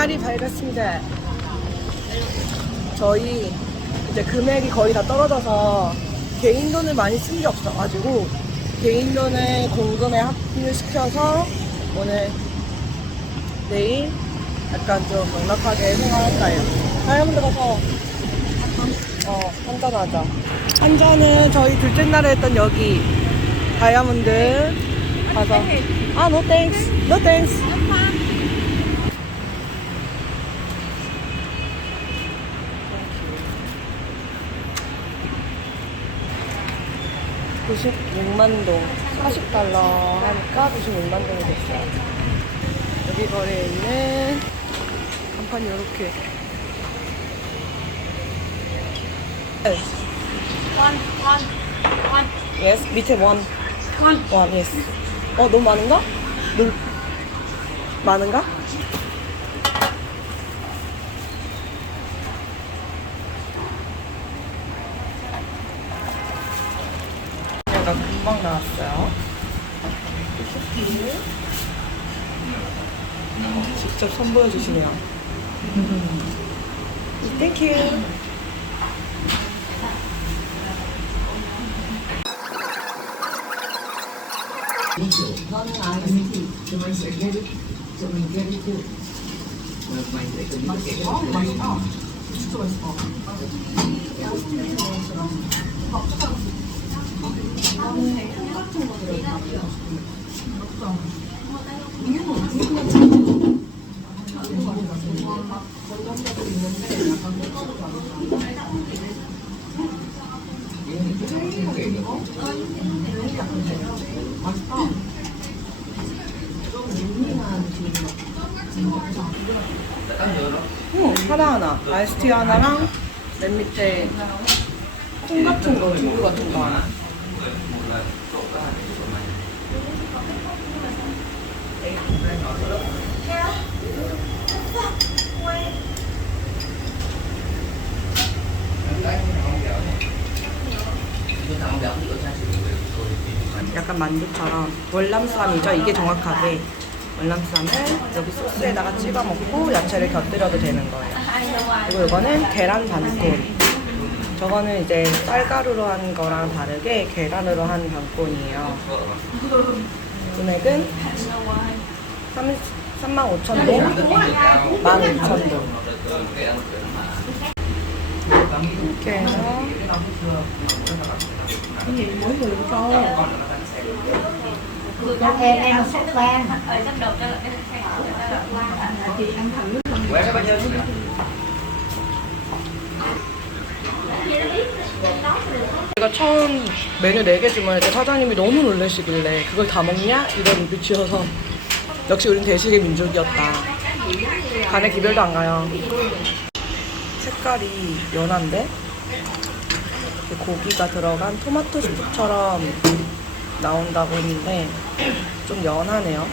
날이 밝았습니다. 저희 이제 금액이 거의 다 떨어져서 개인 돈을 많이 쓴 게 없어가지고 개인 돈을 공금에 합류시켜서 오늘 내일 약간 좀 넉넉하게 생활할까 해요. 다이아몬드 가서 한잔하자. 한잔은 저희 둘째 날에 했던 여기 다이아몬드 가서 no thanks, no thanks. 96만 동, 40달러 하니까 96만 동이 됐어요. 여기 거리에 있는 간판이 이렇게. Yes, 밑에 one, yes. 너무 많은가? 많은가? 금방 나왔어요. 직접 선보여 주시네요. 땡큐. 저는 아이스티, 맛있어. 맛있다. 진짜 맛있어. 하나하나. 아이스티 하나랑 맨 밑에 콩 같은 거, 두부 같은 거 하나. 약간 만두처럼 월남쌈이죠. 이게 정확하게 월남쌈을 여기 소스에다가 찍어 먹고 야채를 곁들여도 되는 거예요. 그리고 이거는 계란 반콘. 저거는 이제 쌀가루로 한 거랑 다르게 계란으로 한 반콘이에요. 금액은 35,000동, 15,000동. 이렇게 해서 Cho thêm em một sốt vang. Chị ăn thử. 제가 처음 메뉴 4개 주문할 때 사장님이 너무 놀라시길래 그걸 다 먹냐? 이런 입이 지어서 역시 우린 대식의 민족이었다. 간에 기별도 안 가요. 색깔이 연한데 고기가 들어간 토마토 수프처럼 나온다고 했는데 좀 연하네요.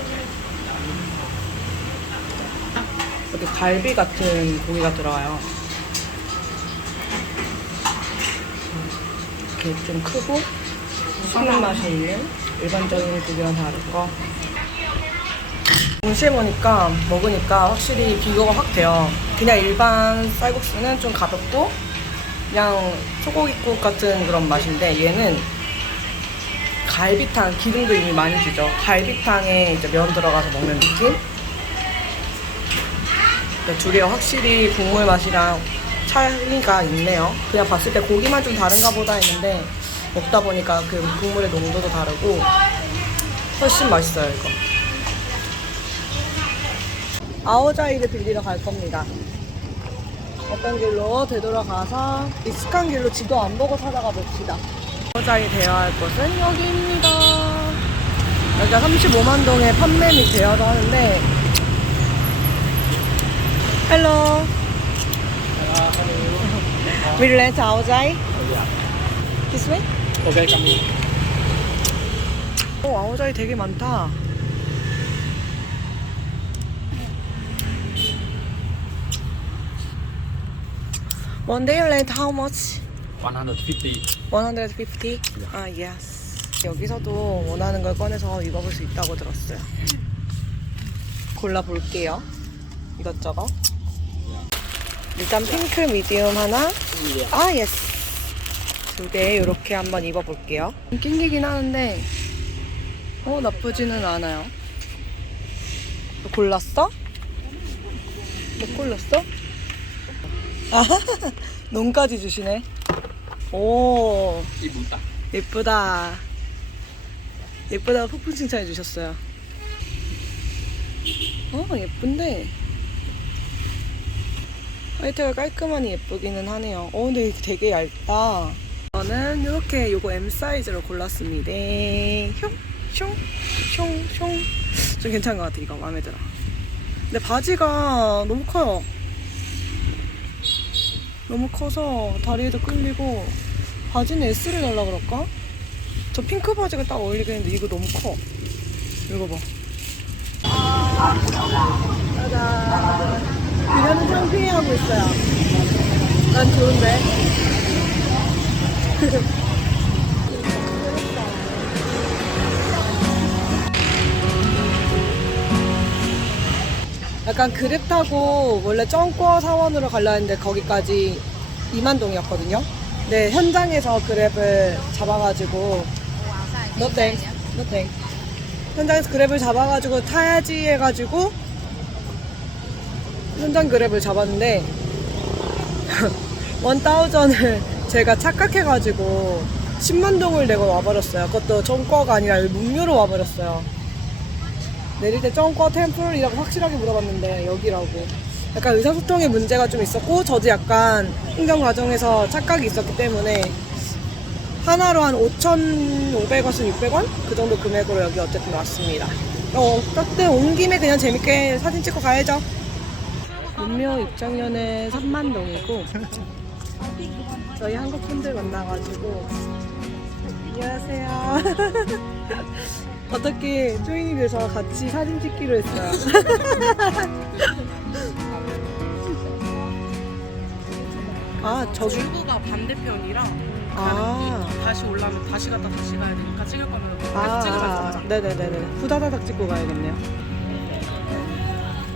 이렇게 갈비 같은 고기가 들어가요. 이렇게 좀 크고 씹는 맛이 있는 일반적인 고기랑 다른 거. 동시에 먹으니까 확실히 비교가 확 돼요. 그냥 일반 쌀국수는 좀 가볍고 그냥 소고기국 같은 그런 맛인데 얘는 갈비탕, 기름도 이미 많이 주죠. 갈비탕에 이제 면 들어가서 먹는 느낌? 두 개가 확실히 국물 맛이랑 차이가 있네요. 그냥 봤을 때 고기만 좀 다른가 보다 했는데 먹다 보니까 그 국물의 농도도 다르고 훨씬 맛있어요, 이거. 아오자이를 빌리러 갈 겁니다. 어떤 길로 되돌아가서 익숙한 길로 지도 안 보고 찾아가 봅시다. 아오자이 대여할 곳은 여기입니다. 여기가 35만 동에 판매 및 대여를 하는데 Hello. We rent Aojai. This way? Okay, come in. 아오자이 되게 많다. One day rent how much? 150. 150? yes. 여기서도 원하는 걸 꺼내서 입어볼 수 있다고 들었어요. 골라볼게요. 이것저것. 일단 핑크 미디움 하나. 아, 예스. 2개 이렇게 한번 입어볼게요. 낑기긴 하는데 나쁘지는 않아요. 너 골랐어? 못 골랐어? 아, 논까지 주시네. 오, 이쁘다. 예쁘다. 예쁘다고 폭풍 칭찬해 주셨어요. 예쁜데 화이트가 깔끔하니 예쁘기는 하네요. 근데 이게 되게 얇다. 저는 이렇게 요거 M 사이즈로 골랐습니다. 슝. 좀 괜찮은 것 같아. 이거 마음에 들어. 근데 바지가 너무 커요. 너무 커서 다리에도 끌리고. 바지는 S를 달라 그럴까? 저 핑크 바지가 딱 어울리겠는데 이거 너무 커. 이거 봐. 짜잔. 그녀는 캠핑하고 있어요. 난 좋은데. 약간 그랩 타고 원래 쩡꼬 사원으로 가려 했는데 거기까지 이만동이었거든요. 네, 현장에서 그랩을 잡아가지고 nothing. 현장에서 그랩을 잡아가지고 타야지 해가지고 현장 그랩을 잡았는데 1000을 제가 착각해가지고 10만 동을 내고 와버렸어요. 그것도 쩡꼬가 아니라 문묘로 와버렸어요. 내릴 때 쩡꼬 템플이라고 확실하게 물어봤는데 여기라고. 약간 의사소통에 문제가 좀 있었고 저도 약간 행정 과정에서 착각이 있었기 때문에 하나로 한 5,500원에서 600원? 그 정도 금액으로 여기 어쨌든 왔습니다. 어쨌든 온 김에 그냥 재밌게 사진 찍고 가야죠. 문묘 입장료는 3만 동이고 저희 한국 분들 만나가지고 안녕하세요. 어떻게 쪼이님들 저랑 같이 사진 찍기로 했어요. 출구가 반대편이라 다시 올라오면 다시 갔다 다시 가야 되니까 찍을 거면 계속 찍으면서 네네네네. 후다다닥 찍고 가야겠네요.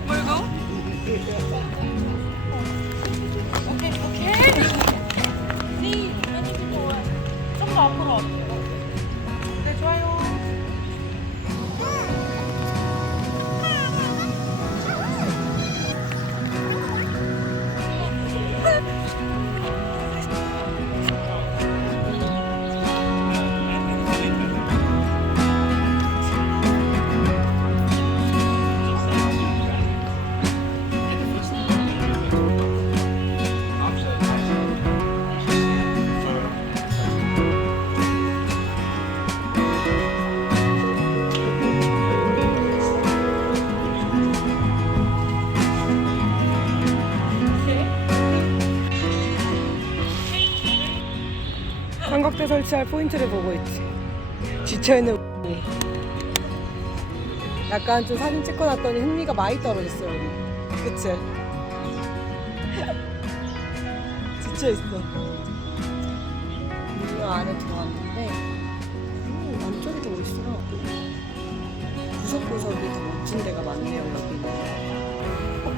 뭘고? 좀 더 앞으로 와주세요. 네, 좋아요. 삼각대 설치할 포인트를 보고 있지. 지쳐있는 이 약간 좀 사진 찍고 났더니 흥미가 많이 떨어졌어요. 여기. 그치? 지쳐있어. 문묘 안에 들어왔는데 안쪽에도 멋있어. 구석구석이 더 멋진 데가 많네요. 여기는.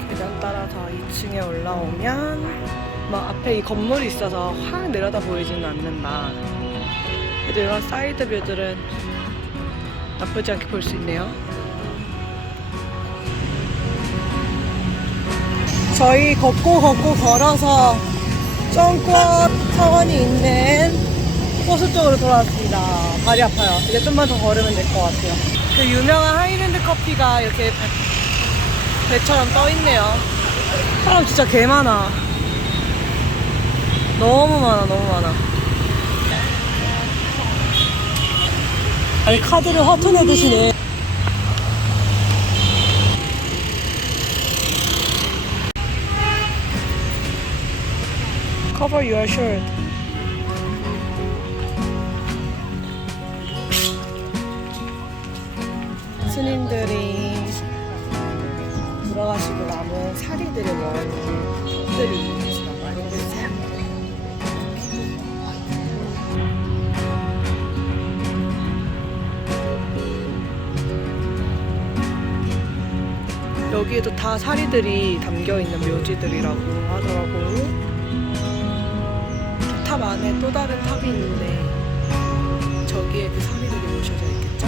계단 따라서 2층에 올라오면 막 앞에 이 건물이 있어서 확 내려다 보이지는 않는다. 그래도 이런 사이드 뷰들은 나쁘지 않게 볼 수 있네요. 저희 걷고 걸어서 쩡꼬 사원이 있는 호수 쪽으로 돌아왔습니다. 발이 아파요. 이제 좀만 더 걸으면 될 것 같아요. 그 유명한 하이랜드 커피가 이렇게 배처럼 떠있네요. 사람 진짜 개 많아. 너무 많아. 아니, 카드를 허투내 드시네. Cover your shirt. 스님들이 들어가시고 남은 사리들을 모은 것들이 있으라고 알고 있어요. 여기에도 다 사리들이 담겨있는 묘지들이라고 하더라고요. 탑 안에 또 다른 탑이 있는데 저기에 그 사리들이 모셔져 있겠죠?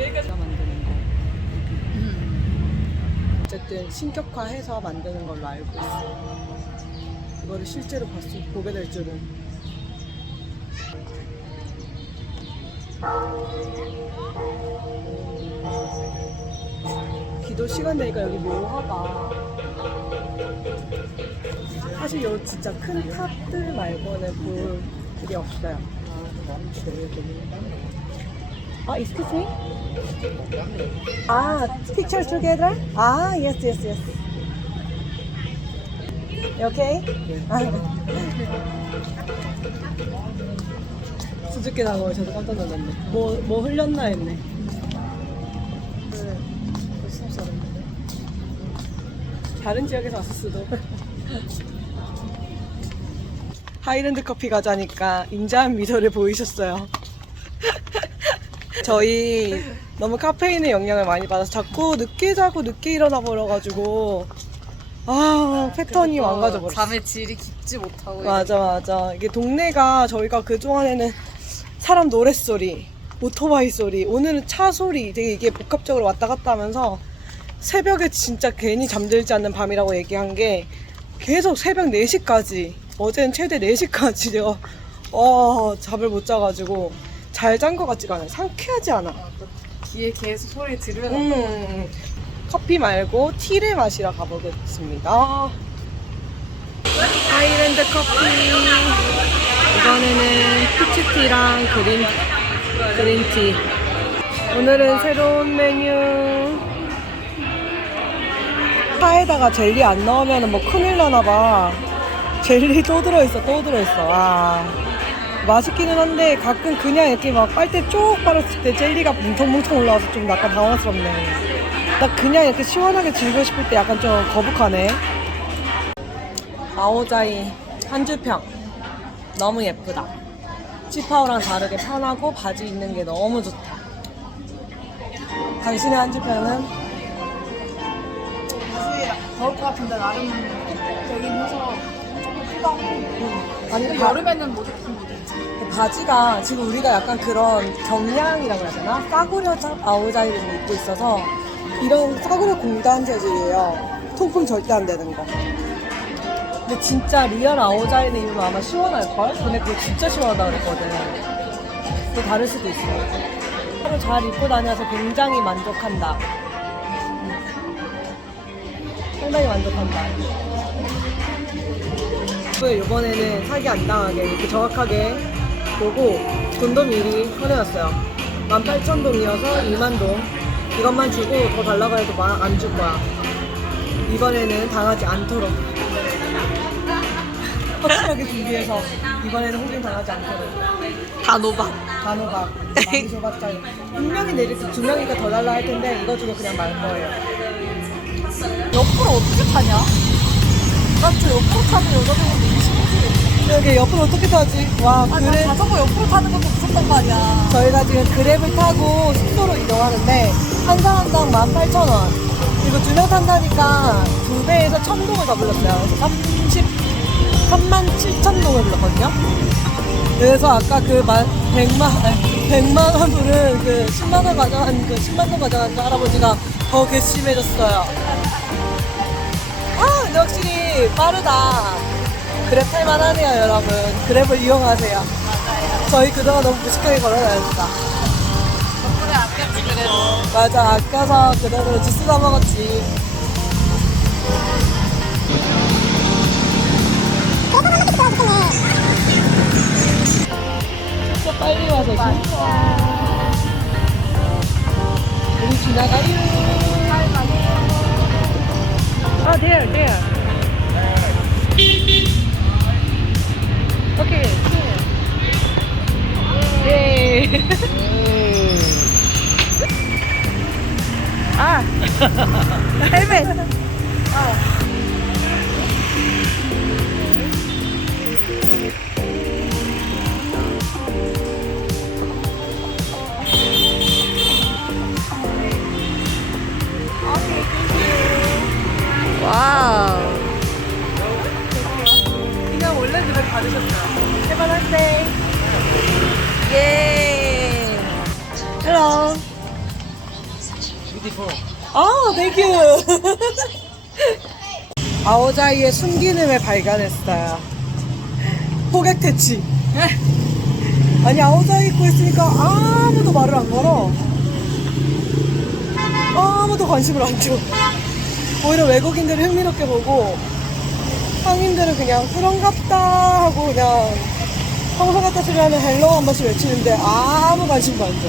여기가 만드는 거. 어쨌든 신격화해서 만드는 걸로 알고 있어. 이거를 실제로 보게 될 줄은. 기도 시간 되니까 여기 묘하다. 사실 여기 진짜 큰 탑들 말고는 볼 그게 없어요. excuse me? Picture together? yes. You okay? 수줍게 나가고 저도 깜짝 놀랐네. 뭐 흘렸나 했네. 벌써 사람인데. 다른 지역에서 왔을 수도. 하이랜드 커피 가자니까 인자한 미소를 보이셨어요. 저희 너무 카페인의 영향을 많이 받아서 자꾸 늦게 자고 늦게 일어나 버려가지고 패턴이 망가져 버렸어. 잠의 질이 깊지 못하고. 맞아. 이게 동네가 저희가 그동안에는 사람 노랫소리, 오토바이 소리, 오늘은 차 소리 되게 이게 복합적으로 왔다 갔다 하면서 새벽에 진짜 괜히 잠들지 않는 밤이라고 얘기한 게 계속 새벽 4시까지 어제는 최대 4시까지 내가 잠을 못 자가지고 잘 잔 것 같지가 않아요. 상쾌하지 않아. 귀에 계속 소리 들으면 커피 말고 티를 마시러 가보겠습니다. 하이랜드 커피. 이번에는 피치티랑 그린티. 오늘은 새로운 메뉴. 차에다가 젤리 안 넣으면 뭐 큰일 나나봐. 젤리 또 들어있어. 맛있기는 한데 가끔 그냥 이렇게 막 빨대 쪽 빨았을 때 젤리가 뭉텅뭉텅 올라와서 좀 약간 당황스럽네. 나 그냥 이렇게 시원하게 즐기고 싶을 때 약간 좀 거북하네. 아오자이 한 줄평 너무 예쁘다. 치파오랑 다르게 편하고 바지 입는 게 너무 좋다. 당신의 한 줄평은? 더울 것 같은데 나름 되긴 해서 아니 여름에는 뭐 좋긴 뭐 되지. 바지가 지금 우리가 약간 그런 경량이라고 해야 되나? 싸구려 아오자이를 좀 입고 있어서 이런 싸구려 공단 재질이에요. 통풍 절대 안 되는 거. 근데 진짜 리얼 아오자이는 입으면 아마 시원할걸? 근데 그거 진짜 시원하다 그랬거든. 또 다를 수도 있어. 하루 잘 입고 다녀서 굉장히 만족한다. 상당히 만족한다. 이번에는 사기 안 당하게 이렇게 정확하게 보고 돈도 미리 꺼내왔어요. 18,000동이어서 20,000동. 이것만 주고 더 달라고 해도 막 안 줄 거야. 이번에는 당하지 않도록 확실하게 준비해서 이번에는 호갱 당하지 않도록. 단호박 많이 줘봤자 한 명이 내릴 때 2명이니까 더 달라 할 텐데 이거 주고 그냥 말 거예요. 옆으로 어떻게 타냐? 나저 옆으로 타는 여자들은 여기 옆으로 어떻게 타지? 와, 그래. 자전거 옆으로 타는 것도 무섭단 말이야. 저희가 지금 그랩을 타고 숙소로 이동하는데 한 사람당 18,000원. 그리고 2명 탄다니까 2배에서 1,000동을 더 불렀어요. 그래서 37,000동을 불렀거든요. 그래서 아까 그 100만 원 부른 그 10만 원 가져간 그 10만 원 가져간 그 할아버지가 더 괘씸해졌어요. 근데 확실히 빠르다. 그랩 탈만하네요, 여러분. 그랩을 이용하세요. 맞아요. 저희 그동안 너무 무식하게 걸어다녔다. 덕분에 아꼈지 그래도. 맞아, 아껴서 그대로 주스 사 먹었지. 진짜 빨리 와서 진짜. 우리 지나가요. there. Okay. Yay. helmet. 집에 받으셨어요. Have a nice day. 예. Hello. Beautiful. 아, thank you. 아오자이의 순기능을 발견했어요. 호객 퇴치. 아니, 아오자이 입고 있으니까 아무도 말을 안 걸어. 아무도 관심을 안 줘. 오히려 외국인들을 흥미롭게 보고 한인들은 그냥 그런갑다 하고 그냥 평소 같았으면 헬로 한 번씩 외치는데 아무 관심도 안 줘.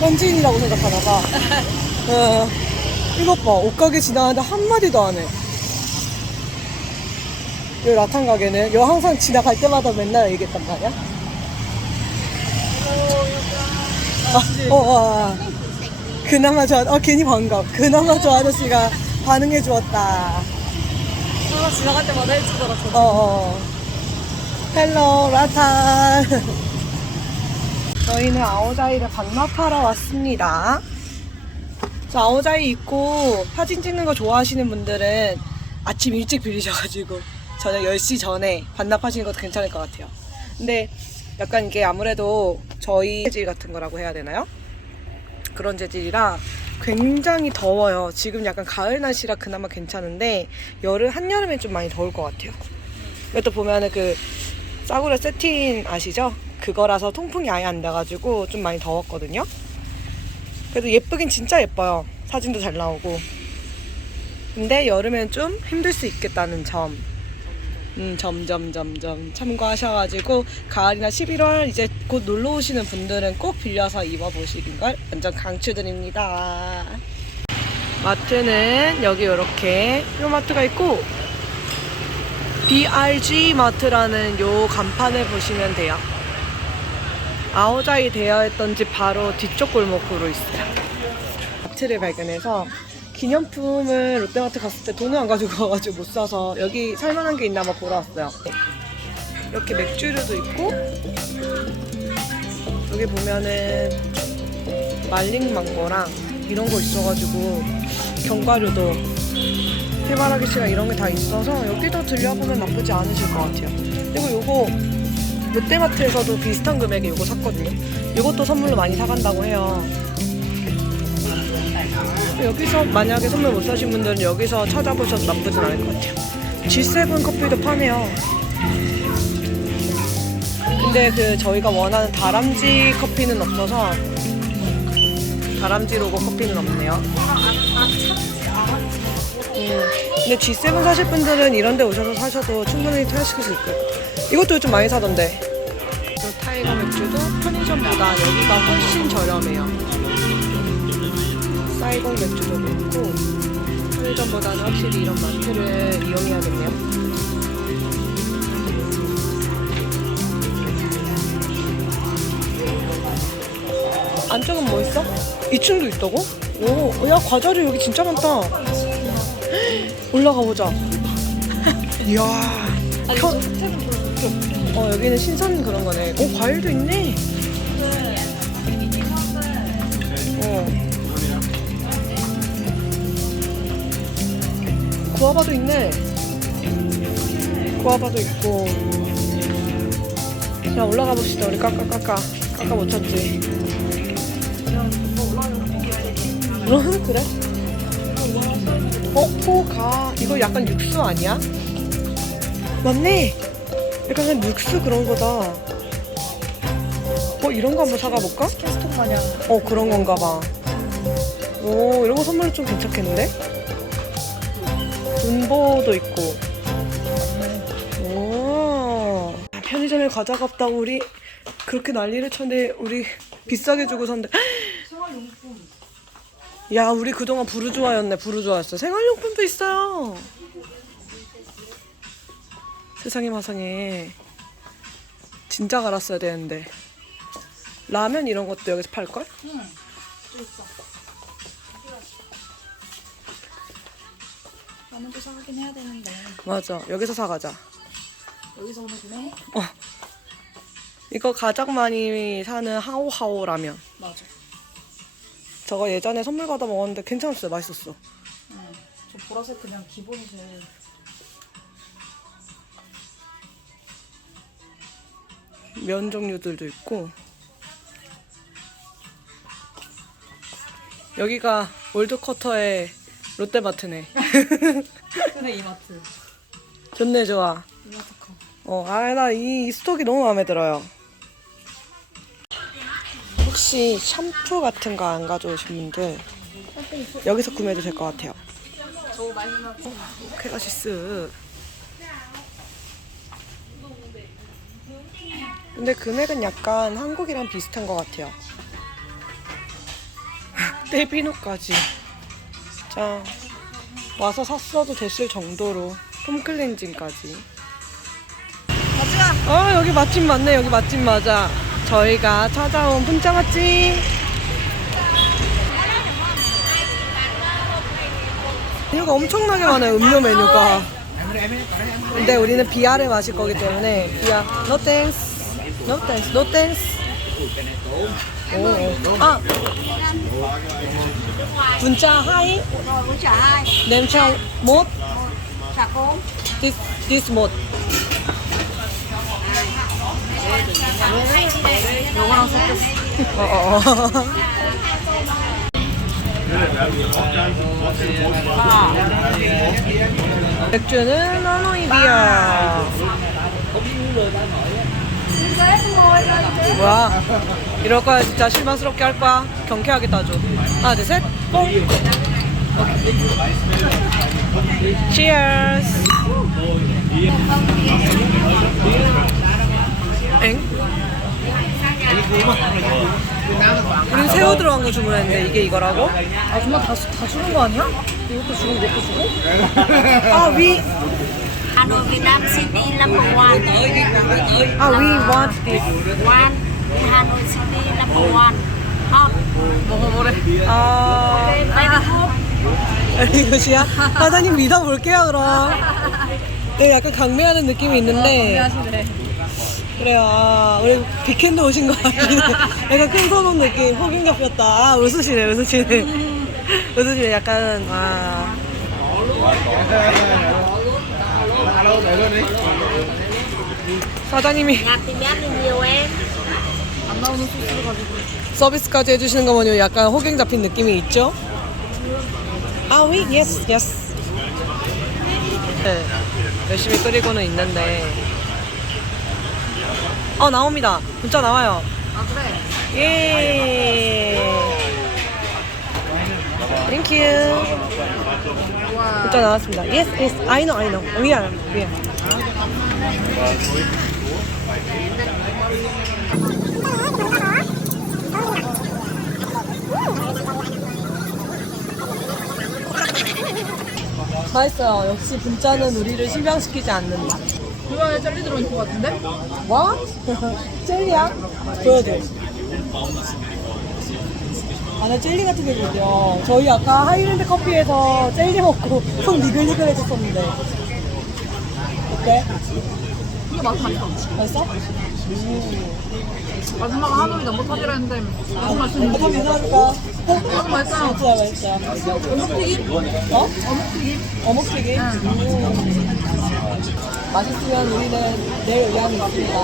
현지인이라고 생각하나 봐. 이것 봐, 옷가게 지나가는데 한마디도 안 해. 이 라탄 가게는 여 항상 지나갈 때마다 맨날 얘기했단 말이야. 그나마 괜히 반갑. 그나마 저 아저씨가 반응해 주었다. 하나 지나갈 때마다 해주더라. 헬로 라탄. 저희는 아오자이를 반납하러 왔습니다. 저 아오자이 입고 사진 찍는 거 좋아하시는 분들은 아침 일찍 빌리셔가지고 저녁 10시 전에 반납하시는 것도 괜찮을 것 같아요. 근데 약간 이게 아무래도 저희 재질 같은 거라고 해야 되나요? 그런 재질이라 굉장히 더워요. 지금 약간 가을 날씨라 그나마 괜찮은데 한여름엔 좀 많이 더울 것 같아요. 이것도 보면은 그 싸구려 세틴 아시죠? 그거라서 통풍이 아예 안 돼가지고 좀 많이 더웠거든요. 그래도 예쁘긴 진짜 예뻐요. 사진도 잘 나오고. 근데 여름엔 좀 힘들 수 있겠다는 점. 점점점점 참고하셔가지고 가을이나 11월 이제 곧 놀러 오시는 분들은 꼭 빌려서 입어보시는 걸 완전 강추드립니다. 마트는 여기 이렇게 뼈마트가 있고 BRG 마트라는 요 간판을 보시면 돼요. 아오자이 되어 있던 집 바로 뒤쪽 골목으로 있어요. 마트를 발견해서 기념품을 롯데마트 갔을 때 돈을 안 가지고 가가지고 못 사서 여기 살만한 게 있나 한번 보러 왔어요. 이렇게 맥주류도 있고 여기 보면은 말린 망고랑 이런 거 있어가지고 견과류도 해바라기 씨랑 이런 게 다 있어서 여기도 들려보면 나쁘지 않으실 것 같아요. 그리고 요거 롯데마트에서도 비슷한 금액에 요거 샀거든요. 요것도 선물로 많이 사간다고 해요. 여기서 만약에 선물 못 사신 분들은 여기서 찾아보셔도 나쁘진 않을 것 같아요. G7 커피도 파네요. 근데 그 저희가 원하는 다람쥐 커피는 없어서 다람쥐 로고 커피는 없네요. 근데 G7 사실 분들은 이런 데 오셔서 사셔도 충분히 사실 수 있고요. 이것도 좀 많이 사던데. 그 타이거 맥주도 편의점보다 여기가 훨씬 저렴해요. 사이공 맥주도 그렇고 편의점보다는 확실히 이런 마트를 이용해야겠네요. 안쪽은 뭐 있어? 2층도 있다고? 오, 야 과자류 여기 진짜 많다. 올라가 보자. 이야. 여기는 신선 그런 거네. 오, 과일도 있네. 구아바도 있네. 구아바도 있고. 자, 올라가 봅시다. 우리 까까 못 찾지. 그래? 포가 이거 약간 육수 아니야? 맞네. 약간 그냥 육수 그런 거다. 이런 거 한번 사가볼까? 캐스톤 마냥. 그런 건가 봐. 오, 이런 거 선물로 좀 괜찮겠는데? 분보도 있고. 오. 편의점에 과자가 없다고 우리 그렇게 난리를 쳤는데 우리 비싸게 주고 샀는데. 야, 우리 그동안 부르주아였네. 부르주아였어. 생활용품도 있어요. 세상에 마상에. 진짜 갈았어야 되는데. 라면 이런 것도 여기서 팔걸? 응. 또 있어. 라면도 사긴 해야 되는데. 맞아. 여기서 사가자. 여기서 오늘 구매해? 이거 가장 많이 사는 하오하오 라면. 맞아. 저거 예전에 선물 받아 먹었는데 괜찮았어요. 맛있었어. 응. 저 보라색 그냥 기본이 제일. 면 종류들도 있고. 여기가 올드쿼터의 롯데마트네. 근데 이마트. 좋네, 좋아. 나 이 스톡이 너무 마음에 들어요. 혹시 샴푸 같은 거 안 가져오신 분들 여기서 구매해도 될 것 같아요. 페가시스. 근데 금액은 약간 한국이랑 비슷한 것 같아요. 떼비누까지. 자, 와서 샀어도 됐을 정도로 폼클렌징까지. 여기 맛집 맞네. 여기 맛집 맞아. 저희가 찾아온 분짜 맛집. 메뉴가 엄청나게 많아요. 음료 메뉴가. 근데 우리는 비아를 마실 거기 때문에 비아. No thanks. No thanks. No thanks. 분짜 하이. 냄차 못. This 못. 요거랑 섞였어. 맥주는 나노이 비어. 뭐야? 이럴 거야 진짜 실망스럽게 할 거야. 경쾌하게 따줘. 하나, 둘, 셋, 뽕. 오케이. Cheers. 엥? 우린 새우 들어간 거 주문했는데 이게 이거라고? 아 정말 다 주는 거 아니야? 이것도 주고 이것도 주고? We Hanoi Vietnam City number one. we want this. One Hanoi City number one. Hot. 먹어보래. 이것이야? 사장님 믿어볼게요 그럼. 네, 약간 강매하는 느낌이 있는데. 하시네. 그래요. 우리 빅핸드 오신 거 같은데. 약간 큰 손 느낌. 호갱 잡혔다. 웃으시네. 웃으시네. 약간 사장님이 Nhà thì nhát đi nhiều em. 안 나오는 소스를 가지고. 서비스까지 해주시는 거 보니 약간 호갱 잡힌 느낌이 있죠? yes. 네, 열심히 끓이고는 있는데. 나옵니다. 문자 나와요. 아 그래? 예. Thank you. 문자 나왔습니다. Yes. I know. 위안. 맛있어요. 역시 분짜는 우리를 실망시키지 않는다. 이거에 젤리 들어있는 거 같은데? 뭐? 젤리야? 보여줘. 나 젤리 같은 게 보여. 저희 아까 하이랜드 커피에서 젤리 먹고 손 니글니글해졌었는데. 어때? 이게 맛있어. 맛있어? 마지막에 하노이 너무 터지라 했는데 너무 맛있는데. 어떻게 괜찮을까? 너무 맛있어. 맛있어. 어묵튀김? 어묵튀김? 맛있으면 우리는 내일 의향이 있습니다.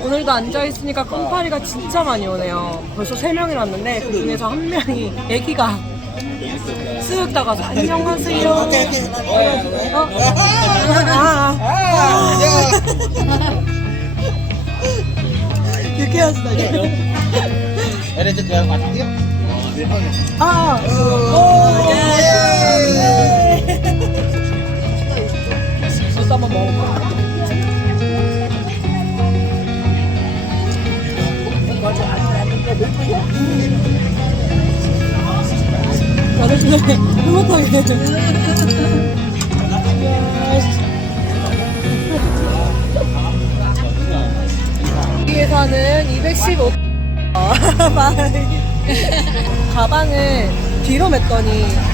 오늘도 앉아있으니까 꽁파리가 진짜 많이 오네요. 벌써 3명이 왔는데 그 중에서 한 명이 애기가 쓱 나가서 안녕하세요. 유쾌하시다. Đây cho kêu mặt tiếp. 소스 한번 먹어봐. 나도 그래 흐뭇하게. 여기에서는 215 가방을 뒤로 맸더니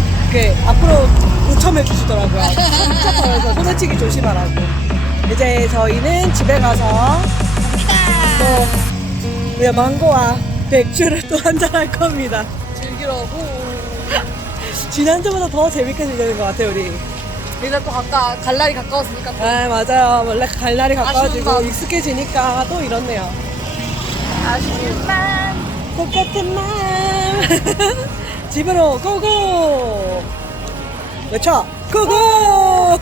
앞으로 우첨해 주시더라고요. 훔쳐서 소매치기 조심하라고. 이제 저희는 집에 가서 또 우리 망고와 맥주를 또 한잔할 겁니다. 즐기려고. 지난주보다 더 재밌게 즐기는 것 같아요, 우리. 이제 또 아까 갈날이 가까웠으니까 또 아 맞아요. 원래 갈 날이 가까워지고 아쉬운 마음. 익숙해지니까 또 이렇네요. 아쉬운 만 똑같은 마음. 집으로 고고. 외쳐 고고.